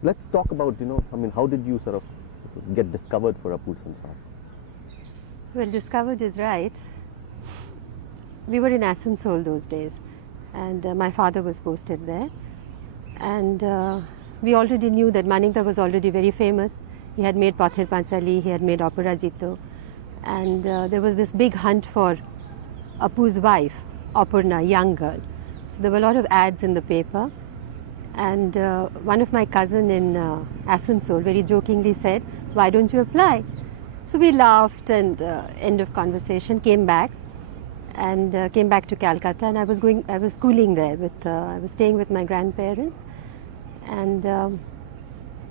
So let's talk about, how did you sort of get discovered for Apu Sansar? Well, discovered is right. We were in Asansol those days, and my father was posted there. And we already knew that Manikda was already very famous. He had made Pathir Panchali, he had made Aparajito. And there was this big hunt for Apu's wife, Aparna, young girl. So there were a lot of ads in the paper. And one of my cousin in Asansol very jokingly said, "Why don't you apply?" So we laughed, and end of conversation, came back to Calcutta, and I was schooling there I was staying with my grandparents, and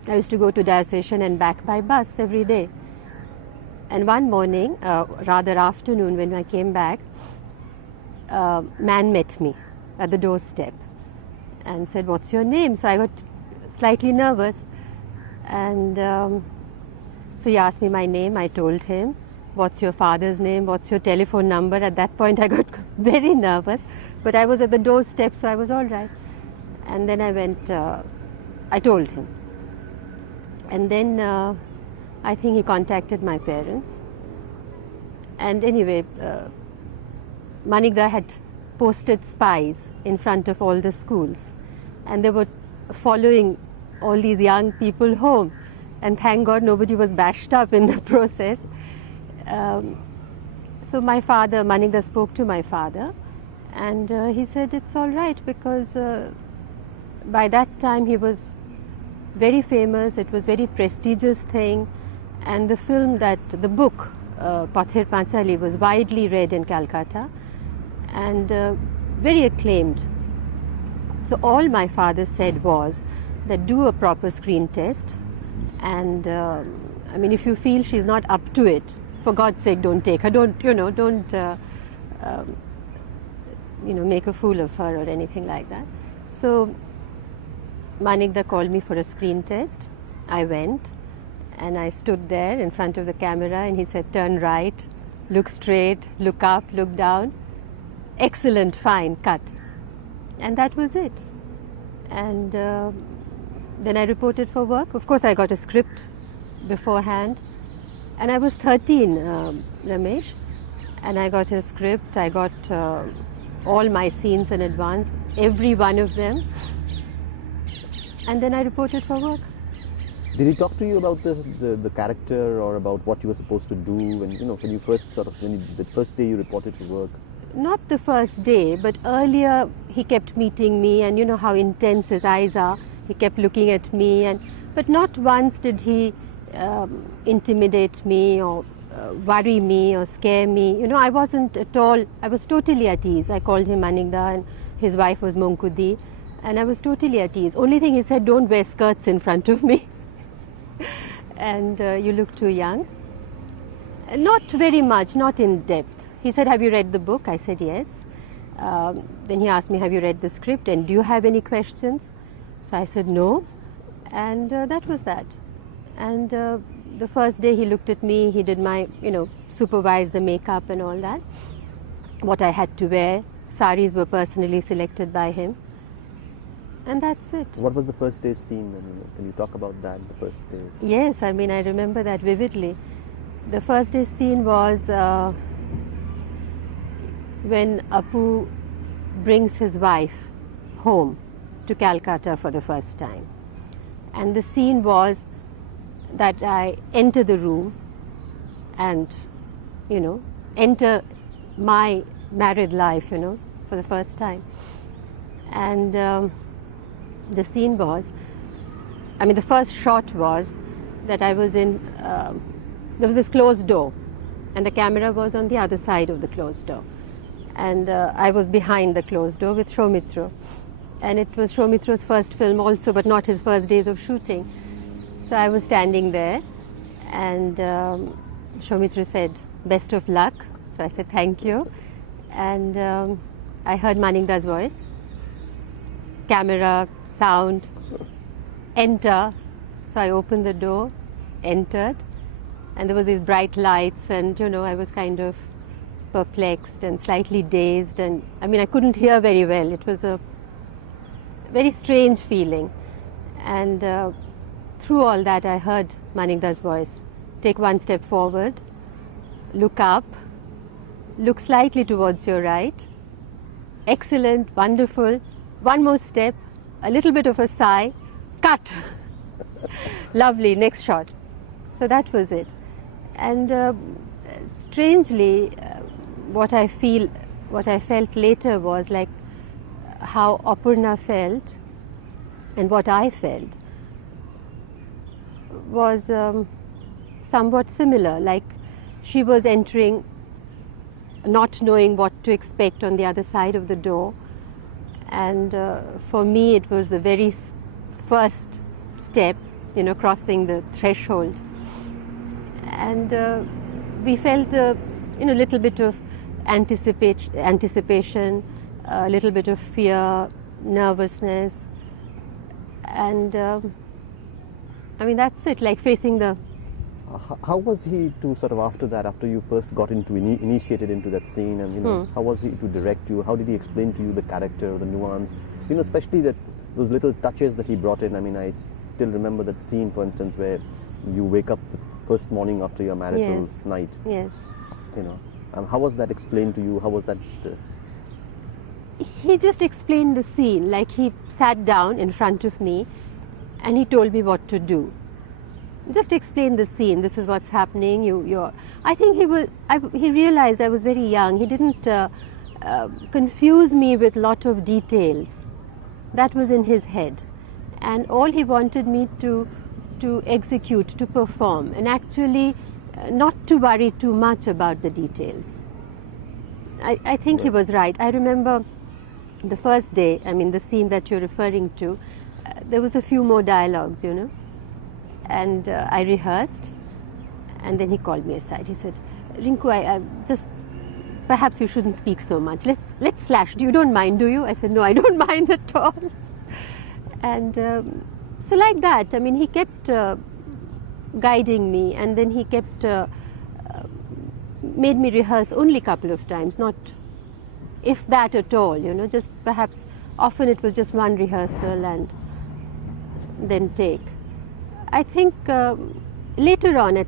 I used to go to Daya Station and back by bus every day. And one morning, rather afternoon, when I came back, a man met me at the doorstep and said, "What's your name?" So I got slightly nervous, and so he asked me my name. I told him. "What's your father's name? What's your telephone number?" At that point I got very nervous, but I was at the doorstep, so I was all right. And then I went, I told him. And then I think he contacted my parents. And anyway, Manikda had posted spies in front of all the schools, and they were following all these young people home. And thank God nobody was bashed up in the process. So my father, Manikda, spoke to my father, and he said it's all right, because by that time he was very famous. It was very prestigious thing, and the book Pathir Panchali was widely read in Calcutta and very acclaimed. So all my father said was that do a proper screen test, and if you feel she's not up to it, for God's sake, don't take her. Don't make a fool of her or anything like that. So Manikda called me for a screen test. I went, and I stood there in front of the camera, and he said, "Turn right, look straight, look up, look down. Excellent, fine, cut." And that was it. And then I reported for work. Of course, I got a script beforehand. And I was 13, Ramesh, and I got a script. I got all my scenes in advance, every one of them. And then I reported for work. Did he talk to you about the character, or about what you were supposed to do when the first day you reported for work? Not the first day, but earlier he kept meeting me, and you know how intense his eyes are. He kept looking at me, but not once did he intimidate me or worry me or scare me. I wasn't at all, I was totally at ease. I called him Manikda, and his wife was Monkudi, and I was totally at ease. Only thing he said, "Don't wear skirts in front of me." And you look too young. Not very much, not in depth. He said, "Have you read the book?" I said, "Yes." Then he asked me, "Have you read the script, and do you have any questions?" So I said, "No." And that was that. And the first day he looked at me, he did my, supervise the makeup and all that, what I had to wear. Saris were personally selected by him. And that's it. What was the first day's scene? Can you talk about that, the first day? Yes, I remember that vividly. The first day's scene was when Apu brings his wife home to Calcutta for the first time. And the scene was that I enter the room and, enter my married life, for the first time. And the scene was, the first shot was that I was in, there was this closed door, and the camera was on the other side of the closed door. And I was behind the closed door with Soumitra. And it was Soumitra's first film also, but not his first days of shooting. So I was standing there, and Soumitra said, "Best of luck." So I said, "Thank you." And I heard Manikda's voice, camera, sound, enter. So I opened the door, entered, and there were these bright lights, and I was kind of perplexed and slightly dazed, and I couldn't hear very well. It was a very strange feeling. And through all that, I heard Manikda's voice. Take one step forward, look up, look slightly towards your right. Excellent, wonderful. One more step, a little bit of a sigh, cut. Lovely, next shot. So that was it. And strangely, what I felt later was like how Aparna felt, and what I felt was somewhat similar. Like she was entering, not knowing what to expect on the other side of the door, and for me it was the very first step, crossing the threshold, and we felt a little bit of anticipation, a little bit of fear, nervousness, and that's it, like facing the... How was he to sort of after you first got initiated into that scene, and how was he to direct you? How did he explain to you the character, the nuance, especially those little touches that he brought in? I still remember that scene, for instance, where you wake up the first morning after your marital night. Yes. How was that explained to you? How was that? He just explained the scene, like he sat down in front of me and he told me what to do. Just explain the scene. This is what's happening. I think he realized I was very young. He didn't confuse me with lot of details. That was in his head, and all he wanted me to execute, to perform, and actually not to worry too much about the details. I think he was right. I remember the first day. The scene that you're referring to. There was a few more dialogues, and I rehearsed, and then he called me aside. He said, "Rinku, I just perhaps you shouldn't speak so much. Let's slash. You don't mind, do you?" I said, "No, I don't mind at all." And so like that, he kept guiding me, and then he kept made me rehearse only a couple of times, not if that at all. Just perhaps often it was just one rehearsal and then take. I think later on at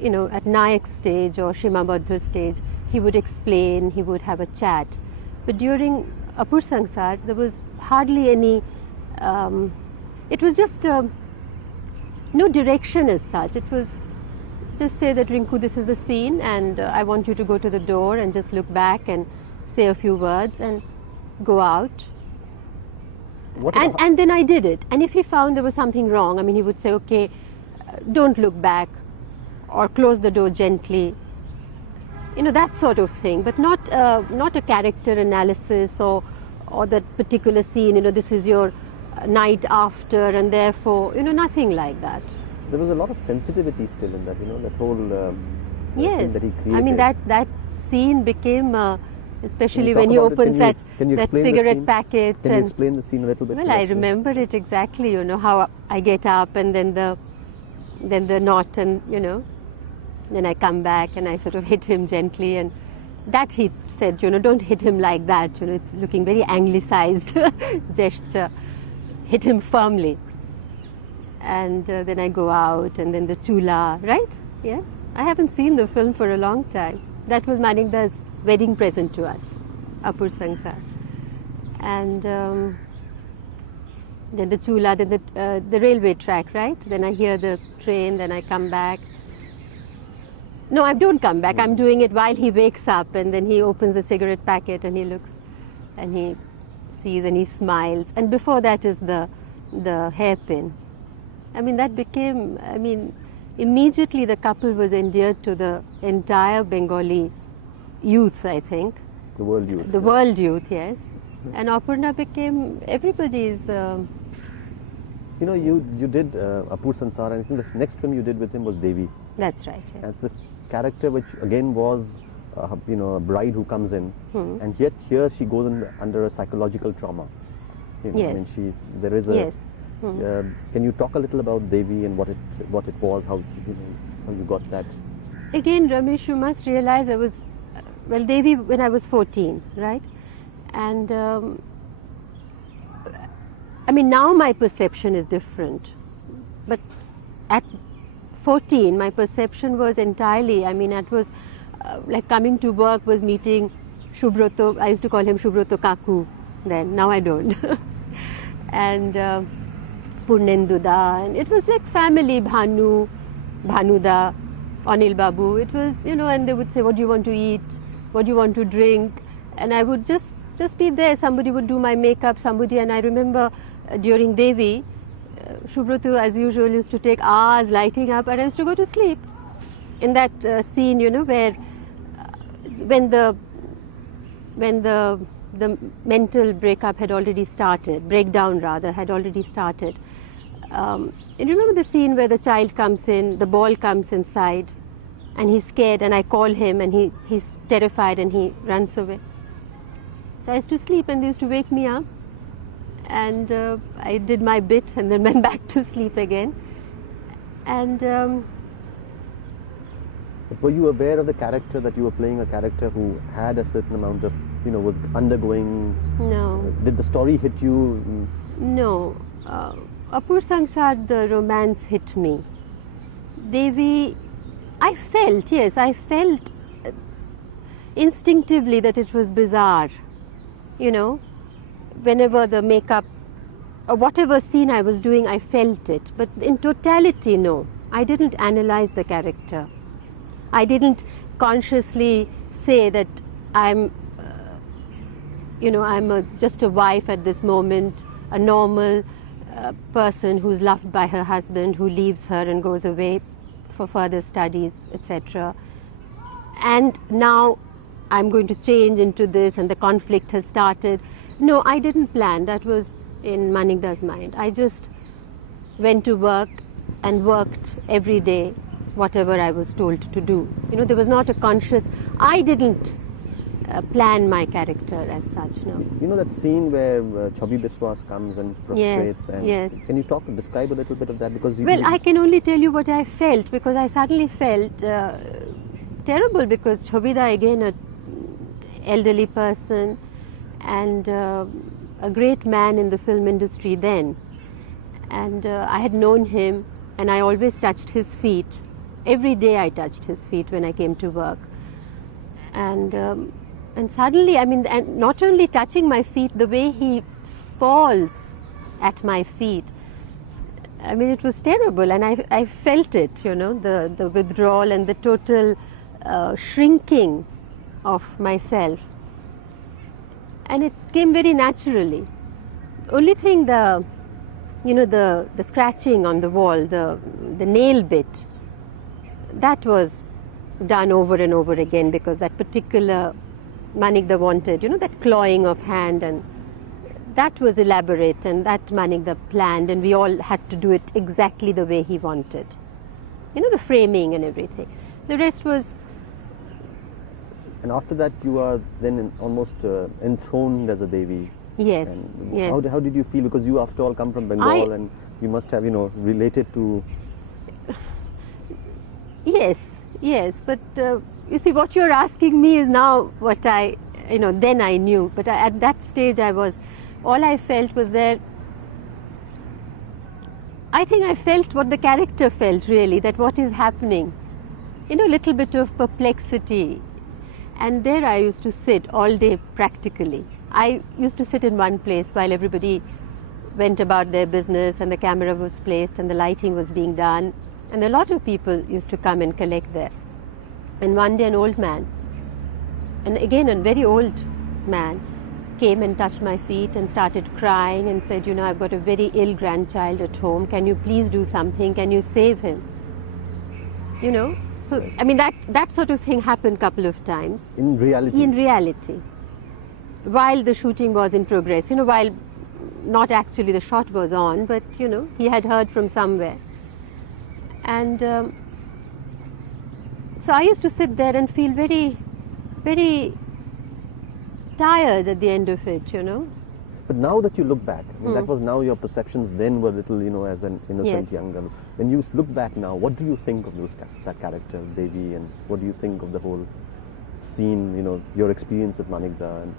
Nayak's stage or Shimabadhu's stage, he would explain, he would have a chat. But during Apur Sansar, there was hardly any, it was just no direction as such. It was just say that, "Rinku, this is the scene, and I want you to go to the door and just look back and say a few words and go out." And then I did it. And if he found there was something wrong, he would say, "Okay, don't look back," or "close the door gently." That sort of thing. But not a character analysis or that particular scene, this is your night after, and therefore, nothing like that. There was a lot of sensitivity still in that, that whole yes. thing that he created. That scene became... especially when he opens that cigarette packet. Can you explain the scene a little bit? Well, I remember it exactly, how I get up and then the knot, and, then I come back and I sort of hit him gently, and that he said, "Don't hit him like that, it's looking very anglicized gesture. Hit him firmly." And then I go out, and then the chula, right? Yes. I haven't seen the film for a long time. That was Manikda's wedding present to us, Apur Sansar. And then the chula, then the railway track, right? Then I hear the train, then I come back. No, I don't come back. I'm doing it while he wakes up, and then he opens the cigarette packet and he looks and he sees and he smiles. And before that is the hairpin. That became, immediately the couple was endeared to the entire Bengali youth, I think. The world youth. The world youth, yes. And Aparna became everybody's... You did Apur Sansar, and I think the next film you did with him was Devi. That's right, yes. That's a character which again was, a bride who comes in, and yet here she goes under a psychological trauma. Yes. There is a... Yes. Can you talk a little about Devi and what it was, how you got that? Again, Ramesh, you must realize I was, Devi when I was 14, right? And now my perception is different. But at 14, my perception was entirely, I mean, it was like coming to work was meeting Shubroto. I used to call him Shubroto Kaku then, now I don't. And Purnenduda, and it was like family, Bhanuda, Anil Babu. It was, you know, and they would say, what do you want to eat? What do you want to drink? And I would just be there. Somebody would do my makeup, somebody, and I remember during Devi, Shubrotu, as usual, used to take hours lighting up, and I used to go to sleep. In that scene, you know, where when the mental breakup had already started, breakdown rather, had already started. And you remember the scene where the child comes in, the ball comes inside, and he's scared, and I call him, and he's terrified, and he runs away. So I used to sleep, and they used to wake me up, and I did my bit, and then went back to sleep again. And but were you aware of the character, that you were playing a character who had a certain amount of, you know, was undergoing? No. Did the story hit you? No. Apur Sangsar, the romance hit me. Devi, I felt instinctively that it was bizarre. You know, whenever the makeup, or whatever scene I was doing, I felt it. But in totality, no. I didn't analyze the character. I didn't consciously say that I'm, just a wife at this moment, a normal person who's loved by her husband, who leaves her and goes away for further studies, etc. And now I'm going to change into this, and the conflict has started. No, I didn't plan. That was in Manikda's mind. I just went to work and worked every day, whatever I was told to do. You know, there was not a conscious, I didn't plan my character as such, no. You know that scene where Chobi Biswas comes and prostrates? Yes. Can you describe a little bit of that? Because I can only tell you what I felt, because I suddenly felt terrible, because Chobida, again, an elderly person, and a great man in the film industry then. And I had known him, and I always touched his feet. Every day I touched his feet when I came to work. And suddenly, I mean, and not only touching my feet, the way he falls at my feet, I mean, it was terrible, and I felt it, you know, the withdrawal and the total shrinking of myself. And it came very naturally. Only thing, the scratching on the wall, the nail bit, that was done over and over again, because that particular Manikda wanted, you know, that clawing of hand, and that was elaborate, and that Manikda planned, and we all had to do it exactly the way he wanted. You know, the framing and everything. The rest was... And after that, you are then almost enthroned as a Devi. Yes, and yes. How did you feel? Because you, after all, come from Bengal, and you must have, you know, related to... Yes, but you see, what you're asking me is now what then I knew. But at that stage, all I felt was that, I think I felt what the character felt, really, that what is happening. You know, a little bit of perplexity. And there I used to sit all day practically. I used to sit in one place while everybody went about their business, and the camera was placed and the lighting was being done. And a lot of people used to come and collect there. And one day an old man, and again a very old man, came and touched my feet and started crying and said, you know, I've got a very ill grandchild at home. Can you please do something? Can you save him? You know? So, I mean, that sort of thing happened a couple of times. In reality? In reality. While the shooting was in progress, you know, while not actually the shot was on, but, you know, he had heard from somewhere. And so I used to sit there and feel very, very tired at the end of it, you know. But now that you look back, I mean, that was now your perceptions then were little, you know, as an innocent young girl. When you look back now, what do you think of that character, Devi, and what do you think of the whole scene, you know, your experience with Manikda and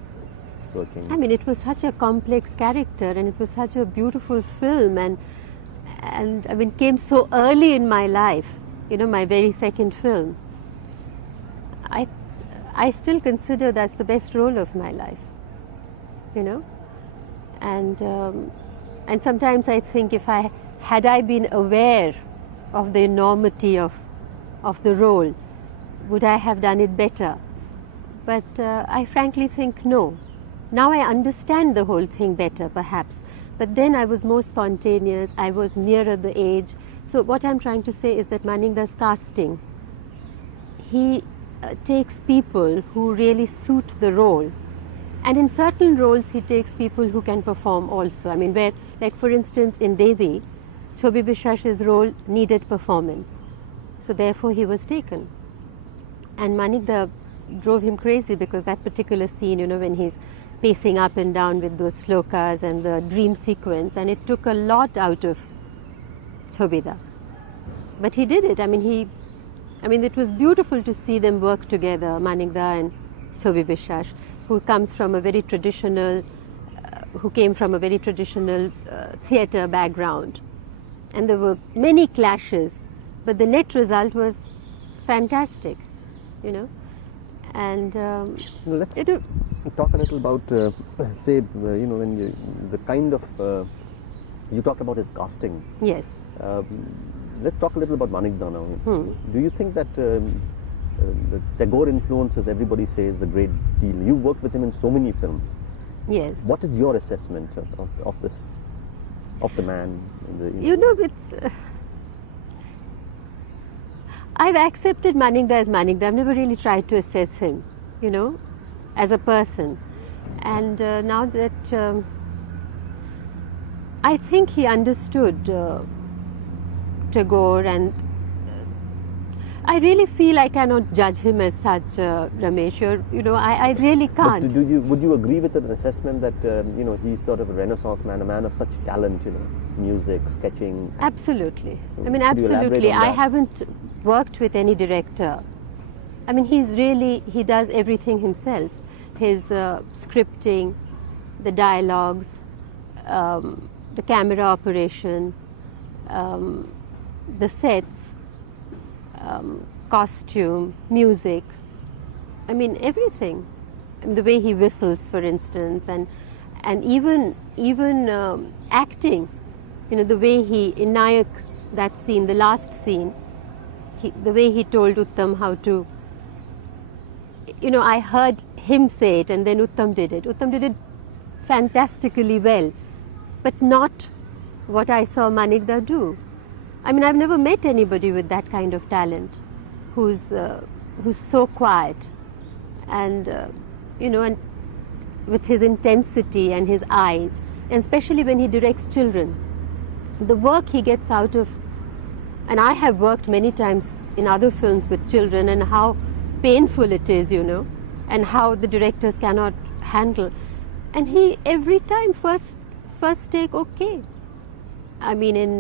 working? I mean, it was such a complex character, and it was such a beautiful film, and and I mean came so early in my life, my very second film. I still consider that's the best role of my life, and sometimes I think had I been aware of the enormity of the role, would I have done it better? But I frankly think no. Now I understand the whole thing better, perhaps. But then I was more spontaneous, I was nearer the age. So what I'm trying to say is that Maningda's casting, he takes people who really suit the role. And in certain roles, he takes people who can perform also. I mean, like for instance, in Devi, Chobi Bishwash's role needed performance. So therefore, he was taken. And Maningda drove him crazy because that particular scene, when he's pacing up and down with those slokas and the dream sequence, and it took a lot out of Chobida. But he did it. I mean, it was beautiful to see them work together, Maningda and Chobi Bishwash, who came from a very traditional theatre background. And there were many clashes, but the net result was fantastic, And let's talk a little about, when the kind of you talked about his casting. Yes. Let's talk a little about Maningda now. Do you think that the Tagore influence, as everybody says, a great deal? You worked with him in so many films. Yes. What is your assessment of the man? It's. I've accepted Maningda as Maningda. I've never really tried to assess him, as a person. And now that I think he understood Tagore, and I really feel I cannot judge him as such, Ramesh. I really can't. But would you agree with an assessment that he's sort of a Renaissance man, a man of such talent, music, sketching? Absolutely. Absolutely. I haven't worked with any director. He does everything himself. His scripting, the dialogues, the camera operation, the sets, costume, music, everything. The way he whistles, for instance, and even acting, the way in Nayak, that scene, the last scene, the way he told Uttam how to, I heard him say it and then Uttam did it. Uttam did it fantastically well, but not what I saw Maningda do. I've never met anybody with that kind of talent, who's so quiet, and and with his intensity and his eyes, and especially when he directs children, the work he gets out of. And I have worked many times in other films with children, and how painful it is, and how the directors cannot handle. And he every time first take okay. In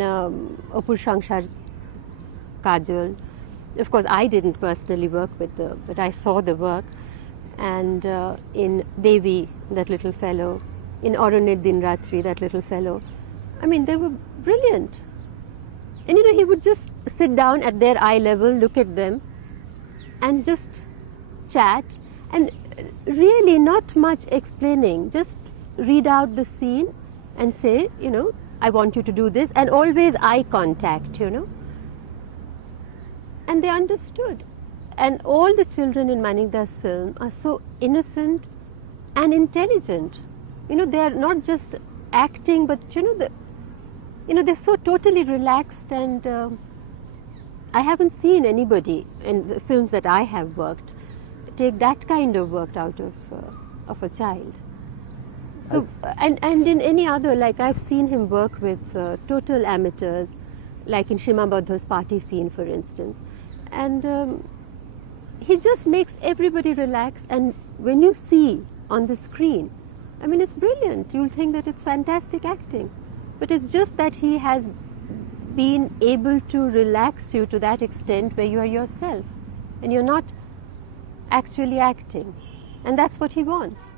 Apur Shangshar Kajol, of course I didn't personally work with but I saw the work, and in Devi, that little fellow, in Aronit Din Ratri, that little fellow, they were brilliant. And he would just sit down at their eye level, look at them, and just chat, and really not much explaining, just read out the scene and say, I want you to do this, and always eye contact, And they understood. And all the children in Maningda's film are so innocent and intelligent. They are not just acting, but they're so totally relaxed, and I haven't seen anybody in the films that I have worked take that kind of work out of a child. So, and in any other, like I've seen him work with total amateurs, like in Shima Badho's party scene, for instance. And he just makes everybody relax, and when you see on the screen, it's brilliant. You'll think that it's fantastic acting. But it's just that he has been able to relax you to that extent where you are yourself and you're not actually acting. And that's what he wants.